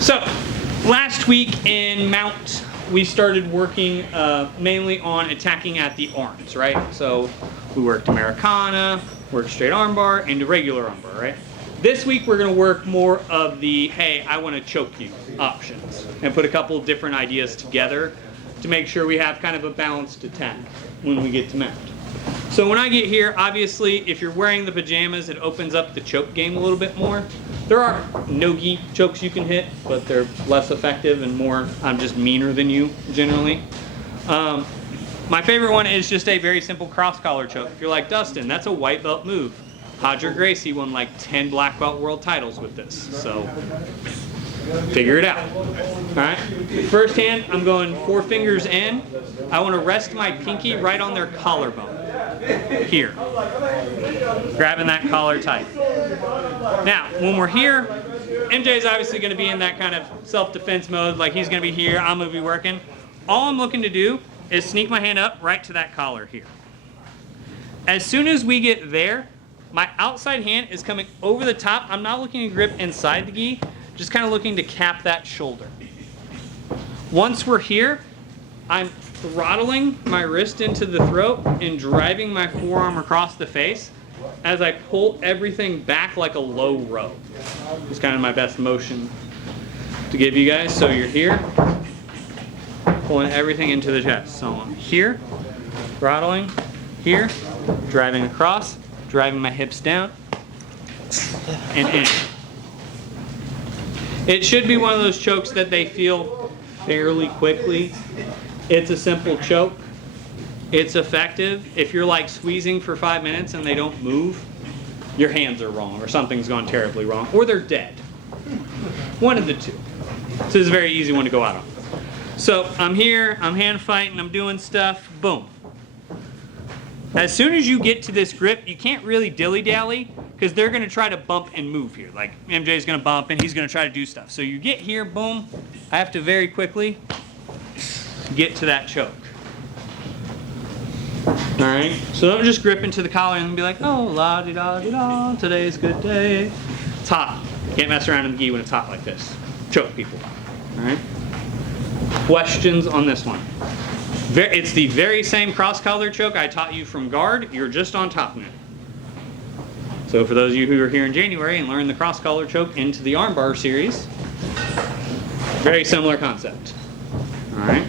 So, last week in Mount, we started working mainly on attacking at the arms, right? So, we worked Americana, worked straight armbar, and regular armbar, right? This week we're going to work more of the, hey, I want to choke you options, and put a couple of different ideas together to make sure we have kind of a balanced attack when we get to Mount. So when I get here, obviously, if you're wearing the pajamas, it opens up the choke game a little bit more. There are no-gi chokes you can hit, but they're less effective and more, I'm just meaner than you, generally. My favorite one is just a very simple cross-collar choke. If you're like, Dustin, that's a white belt move. Roger Gracie won like 10 black belt world titles with this, so figure it out. All right, first hand, I'm going 4 fingers in. I want to rest my pinky right on their collarbone. Here. Grabbing that collar tight. Now, when we're here, MJ is obviously going to be in that kind of self-defense mode, like he's going to be here, I'm going to be working. All I'm looking to do is sneak my hand up right to that collar here. As soon as we get there, my outside hand is coming over the top. I'm not looking to grip inside the gi, just kind of looking to cap that shoulder. Once we're here, I'm throttling my wrist into the throat and driving my forearm across the face as I pull everything back like a low row. It's kind of my best motion to give you guys. So you're here, pulling everything into the chest. So I'm here, throttling, here, driving across, driving my hips down, and in. It should be one of those chokes that they feel fairly quickly. It's a simple choke. It's effective. If you're like squeezing for 5 minutes and they don't move, your hands are wrong or something's gone terribly wrong or they're dead. One of the two. So this is a very easy one to go out on. So I'm here, I'm hand fighting, I'm doing stuff, boom. As soon as you get to this grip, you can't really dilly-dally because they're going to try to bump and move here. Like MJ's going to bump and he's going to try to do stuff. So you get here, boom, I have to very quickly get to that choke. Alright, so don't just grip into the collar and be like, oh, la-di-da-di-da, today's a good day. It's hot. Can't mess around in the gi when it's hot like this. Choke people. Alright? Questions on this one? It's the very same cross-collar choke I taught you from guard. You're just on top of it. So for those of you who are here in January and learned the cross-collar choke into the armbar series, very similar concept. All right.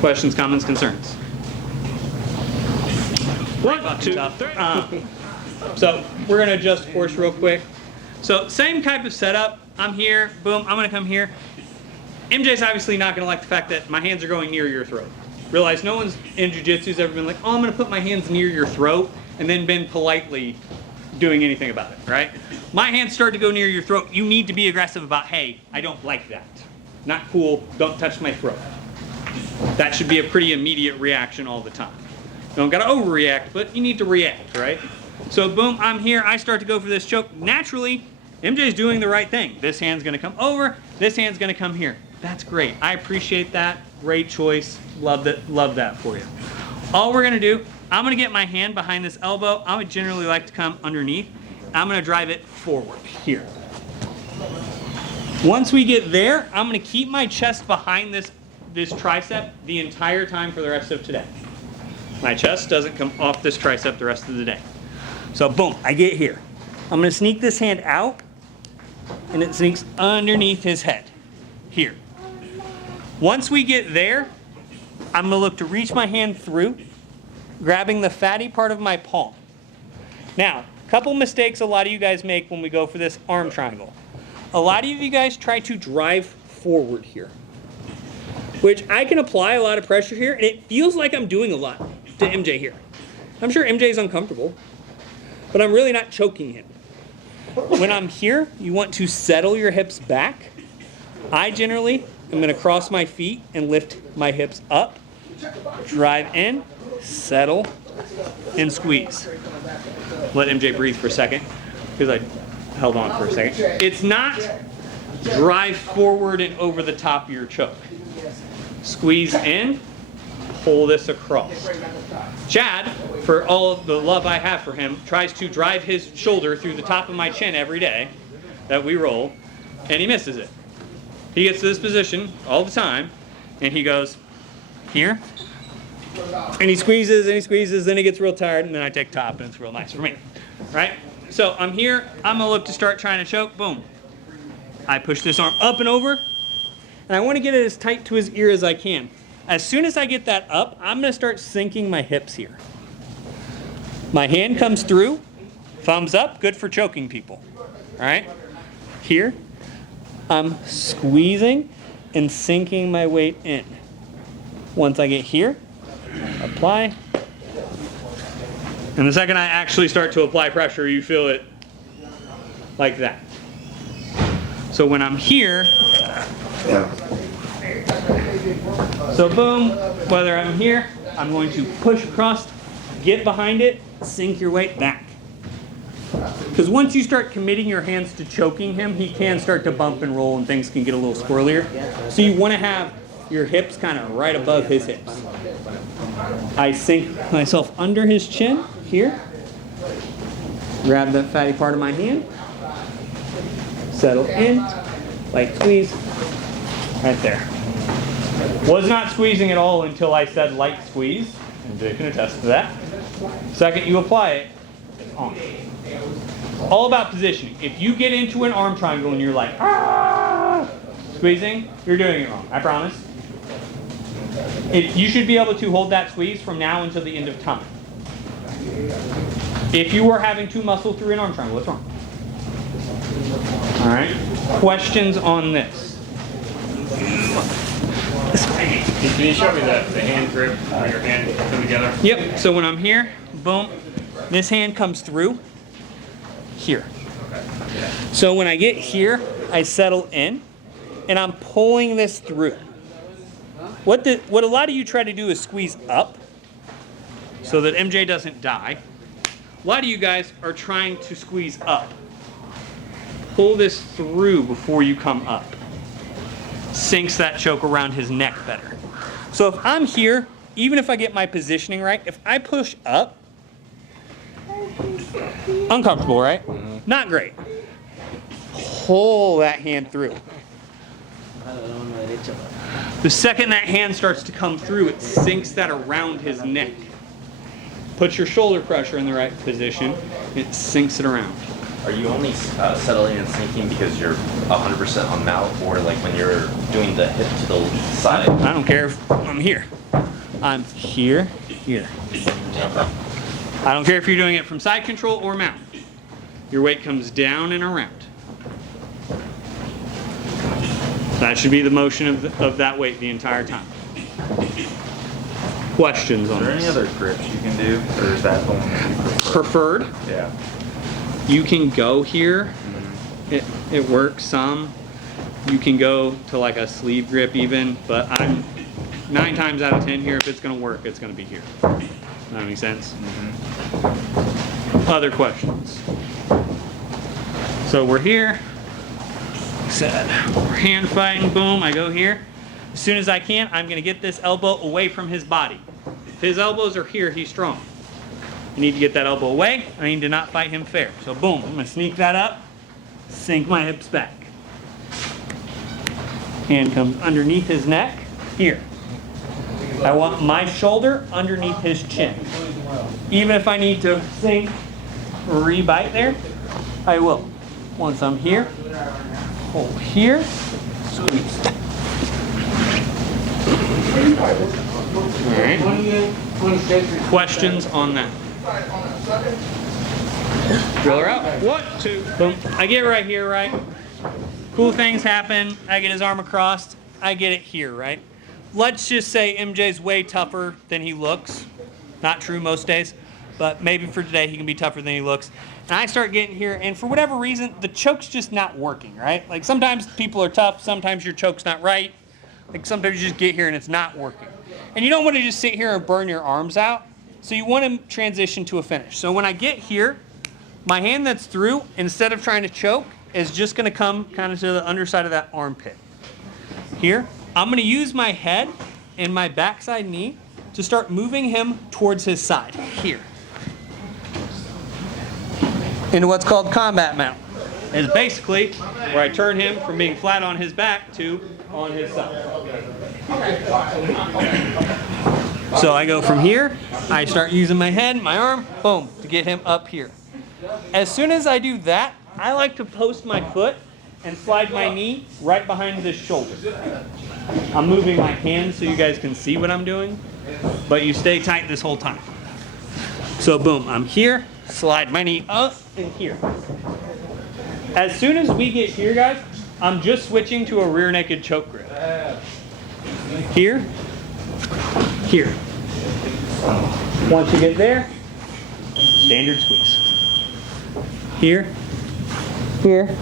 Questions, comments, concerns? 1, 2, 3. So we're going to adjust force real quick. So same type of setup. I'm here. Boom. I'm going to come here. MJ's obviously not going to like the fact that my hands are going near your throat. Realize no one's in jiu-jitsu's ever been like, oh, I'm going to put my hands near your throat and then been politely doing anything about it, right? My hands start to go near your throat. You need to be aggressive about, hey, I don't like that. Not cool. Don't touch my throat. That should be a pretty immediate reaction all the time. You don't got to overreact, but you need to react, right? So boom, I'm here. I start to go for this choke. Naturally, MJ's doing the right thing. This hand's going to come over. This hand's going to come here. That's great. I appreciate that. Great choice. Love that for you. All we're going to do, I'm going to get my hand behind this elbow. I would generally like to come underneath. I'm going to drive it forward here. Once we get there, I'm going to keep my chest behind this tricep the entire time for the rest of today. My chest doesn't come off this tricep the rest of the day. So boom, I get here. I'm going to sneak this hand out, and it sneaks underneath his head. Here. Once we get there, I'm going to look to reach my hand through, grabbing the fatty part of my palm. Now, a couple mistakes a lot of you guys make when we go for this arm triangle. A lot of you guys try to drive forward here, which I can apply a lot of pressure here, and it feels like I'm doing a lot to MJ here. I'm sure MJ's uncomfortable, but I'm really not choking him. When I'm here, you want to settle your hips back. I generally am going to cross my feet and lift my hips up, drive in, settle, and squeeze. Let MJ breathe for a second, because I held on for a second. It's not drive forward and over the top of your choke. Squeeze in, pull this across. Chad, for all of the love I have for him, tries to drive his shoulder through the top of my chin every day that we roll. and he misses it. He gets to this position all the time, and he goes here, and he squeezes, then he gets real tired, and then I take top, and it's real nice for me, right? So I'm here, I'm gonna look to start trying to choke, boom. I push this arm up and over, and I wanna get it as tight to his ear as I can. As soon as I get that up, I'm gonna start sinking my hips here. My hand comes through, thumbs up, good for choking people, all right? Here, I'm squeezing and sinking my weight in. Once I get here, apply. And the second I actually start to apply pressure, you feel it like that. So when I'm here, so boom, whether I'm here, I'm going to push across, get behind it, sink your weight back. Because once you start committing your hands to choking him, he can start to bump and roll and things can get a little squirrelier. So you want to have your hips kind of right above his hips. I sink myself under his chin here. Grab that fatty part of my hand. Settle in. Light squeeze. Right there. Was not squeezing at all until I said light squeeze. And Jay can attest to that. Second you apply it, it's on. All about positioning. If you get into an arm triangle and you're like, ah, squeezing, you're doing it wrong. I promise. You should be able to hold that squeeze from now until the end of time. If you are having to muscle through an arm triangle, what's wrong? All right. Questions on this? Can you show me the hand grip where your hand come together? Yep. So when I'm here, boom, this hand comes through here. So when I get here, I settle in, and I'm pulling this through. What a lot of you try to do is squeeze up so that MJ doesn't die. A lot of you guys are trying to squeeze up. Pull this through before you come up. Sinks that choke around his neck better. So if I'm here, even if I get my positioning right, if I push up, uncomfortable, right? Mm-hmm. Not great. Pull that hand through. The second that hand starts to come through, it sinks that around his neck. Put your shoulder pressure in the right position, it sinks it around. Are you only settling and sinking because you're 100% on mount, or like when you're doing the hip to the side? I don't care if I'm here. I'm here, here. I don't care if you're doing it from side control or mount. Your weight comes down and around. That should be the motion of that weight the entire time. Questions on this? Is there any other grips you can do, or is that the one you Preferred? Yeah. You can go here. It works some. You can go to like a sleeve grip even, but I'm 9 times out of 10 here, if it's going to work, it's going to be here. Does that make sense? Mm-hmm. Other questions? So we're here. Said we're hand fighting, boom, I go here. As soon as I can, I'm going to get this elbow away from his body. If his elbows are here, he's strong. I need to get that elbow away. I need to not fight him fair. So boom, I'm going to sneak that up, sink my hips back. Hand comes underneath his neck, here. I want my shoulder underneath his chin. Even if I need to sink, re-bite there, I will. Once I'm here, hold here, squeeze. All right. Questions on that? Drill her out. 1, 2, boom. I get right here, right? Cool things happen. I get his arm across. I get it here, right? Let's just say MJ's way tougher than he looks. Not true most days, but maybe for today he can be tougher than he looks. And I start getting here, and for whatever reason, the choke's just not working, right? Like sometimes people are tough, sometimes your choke's not right. Like sometimes you just get here and it's not working. And you don't want to just sit here and burn your arms out. So you want to transition to a finish. So when I get here, my hand that's through, instead of trying to choke, is just going to come kind of to the underside of that armpit. Here, I'm going to use my head and my backside knee to start moving him towards his side, here. Into what's called combat mount. is basically where I turn him from being flat on his back to on his side. So I go from here, I start using my head, my arm, boom, to get him up here. As soon as I do that, I like to post my foot and slide my knee right behind this shoulder. I'm moving my hands so you guys can see what I'm doing, but you stay tight this whole time. So boom, I'm here, slide my knee up and here. As soon as we get here, guys, I'm just switching to a rear naked choke grip. Here, here. Once you get there, standard squeeze. Here, here.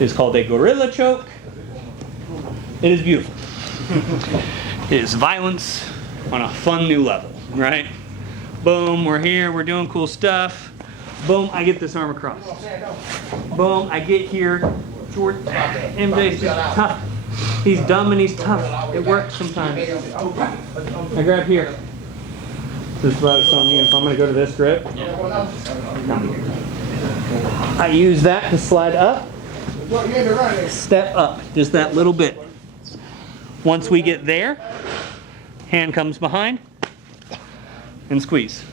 It's called a gorilla choke. It is beautiful. It is violence on a fun new level, right? Boom, we're here, we're doing cool stuff. Boom, I get this arm across. Boom, I get here. Jordan, MJ's just tough. He's dumb and he's tough. It works sometimes. I grab here. This is what I was telling you. If I'm going to go to this grip, I use that to slide up. Step up, just that little bit. Once we get there, hand comes behind and squeeze.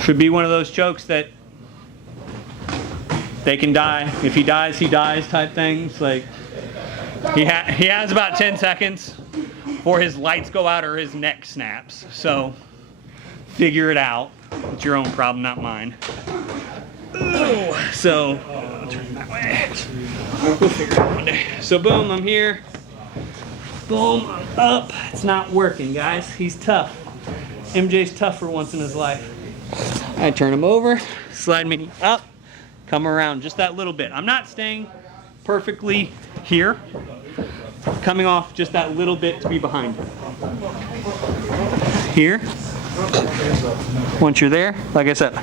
Should be one of those chokes that they can die. If he dies type things. Like he has about 10 seconds before his lights go out or his neck snaps. So figure it out. It's your own problem, not mine. Ooh. So I'll turn that way. We'll figure it out one day. So boom, I'm here. Boom, I'm up. It's not working, guys. He's tough. MJ's tough for once in his life. I turn him over, slide me up, come around just that little bit. I'm not staying perfectly here. Coming off just that little bit to be behind him. Here. Once you're there, like I said,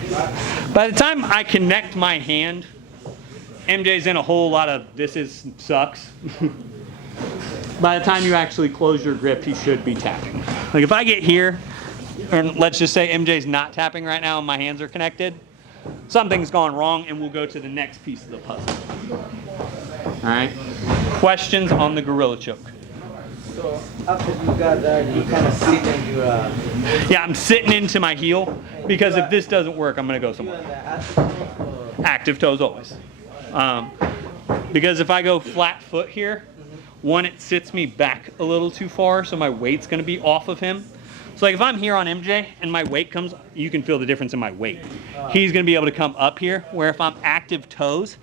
by the time I connect my hand, MJ's in a whole lot of sucks. By the time you actually close your grip, he should be tapping. Like if I get here, and let's just say MJ's not tapping right now and my hands are connected, something's gone wrong and we'll go to the next piece of the puzzle. All right? Questions on the gorilla choke? So after you got that, you kind of sit and you Yeah, I'm sitting into my heel because if this doesn't work, I'm going to go somewhere. Active toes always. Because if I go flat foot here, one, it sits me back a little too far, so my weight's going to be off of him. So like if I'm here on MJ and my weight comes, you can feel the difference in my weight. He's going to be able to come up here, where if I'm active toes,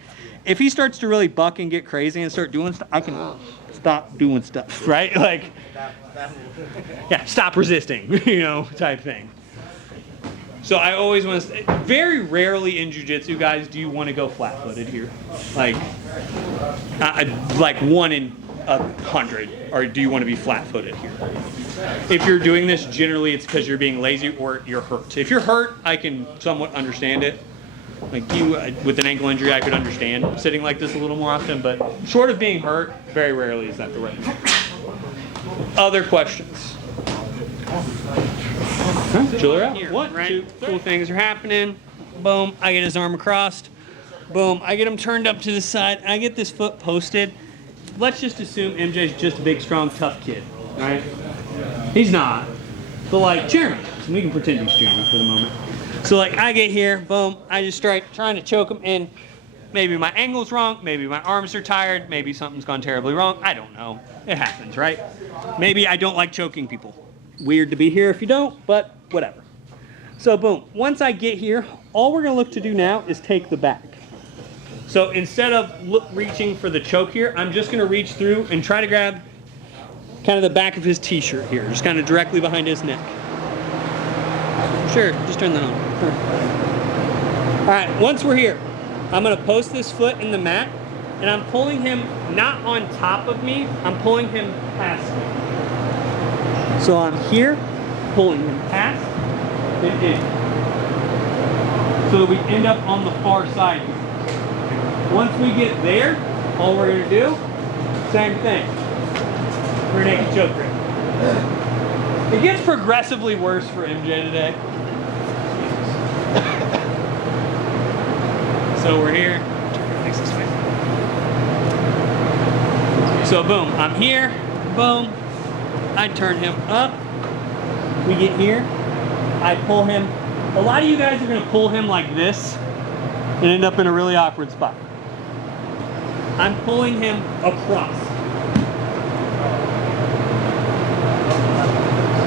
if he starts to really buck and get crazy and start doing stuff, I can stop doing stuff, right? Like, yeah, stop resisting, you know, type thing. So I always want to, very rarely in jiu-jitsu, guys, do you want to go flat-footed here? Like 1 in 100, or do you want to be flat-footed here? If you're doing this, generally it's because you're being lazy or you're hurt. If you're hurt, I can somewhat understand it. Like you, with an ankle injury, I could understand sitting like this a little more often, but short of being hurt, very rarely is that the right move. Other questions? Chill her out. 1, 2, cool things are happening. Boom, I get his arm across. Boom, I get him turned up to the side. I get this foot posted. Let's just assume MJ's just a big, strong, tough kid, right? He's not. But like Jeremy, so we can pretend he's Jeremy for the moment. So like I get here, boom, I just start trying to choke him in. Maybe my angle's wrong, maybe my arms are tired, maybe something's gone terribly wrong. I don't know. It happens, right? Maybe I don't like choking people. Weird to be here if you don't, but whatever. So boom, once I get here, all we're gonna look to do now is take the back. So instead of reaching for the choke here, I'm just gonna reach through and try to grab kind of the back of his t-shirt here, just kind of directly behind his neck. Sure, just turn that on. All right, once we're here, I'm gonna post this foot in the mat, and I'm pulling him not on top of me, I'm pulling him past me. So I'm here, pulling him past and in. So that we end up on the far side here. Once we get there, all we're gonna do, same thing. Rear naked choke grip. It gets progressively worse for MJ today. So we're here. Face this way. So boom, I'm here. Boom. I turn him up. We get here. I pull him. A lot of you guys are going to pull him like this and end up in a really awkward spot. I'm pulling him across.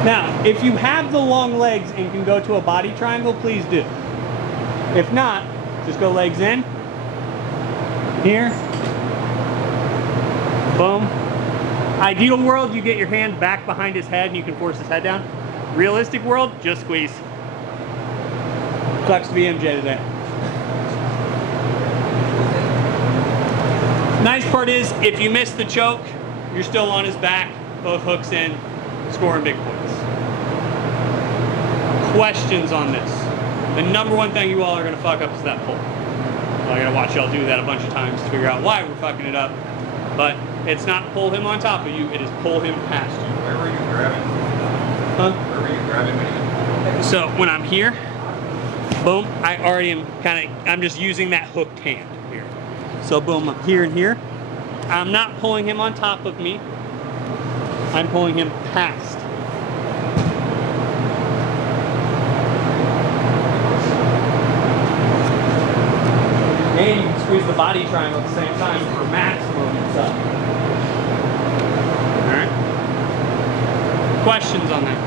Now, if you have the long legs and can go to a body triangle, please do. If not, just go legs in. Here. Boom. Ideal world, you get your hand back behind his head and you can force his head down. Realistic world, just squeeze. Sucks to be MJ today. Nice part is, if you miss the choke, you're still on his back, both hooks in, scoring big points. Questions on this? The number one thing you all are going to fuck up is that pull. I gotta watch y'all do that a bunch of times to figure out why we're fucking it up. But it's not pull him on top of you, it is pull him past you. Where were you grabbing? Huh? Where were you grabbing when you So when I'm here, boom, I already am I'm just using that hooked hand here. So boom, I'm here and here. I'm not pulling him on top of me. I'm pulling him past. And you can squeeze the body triangle at the same time for maximum suck. Alright? Questions on that?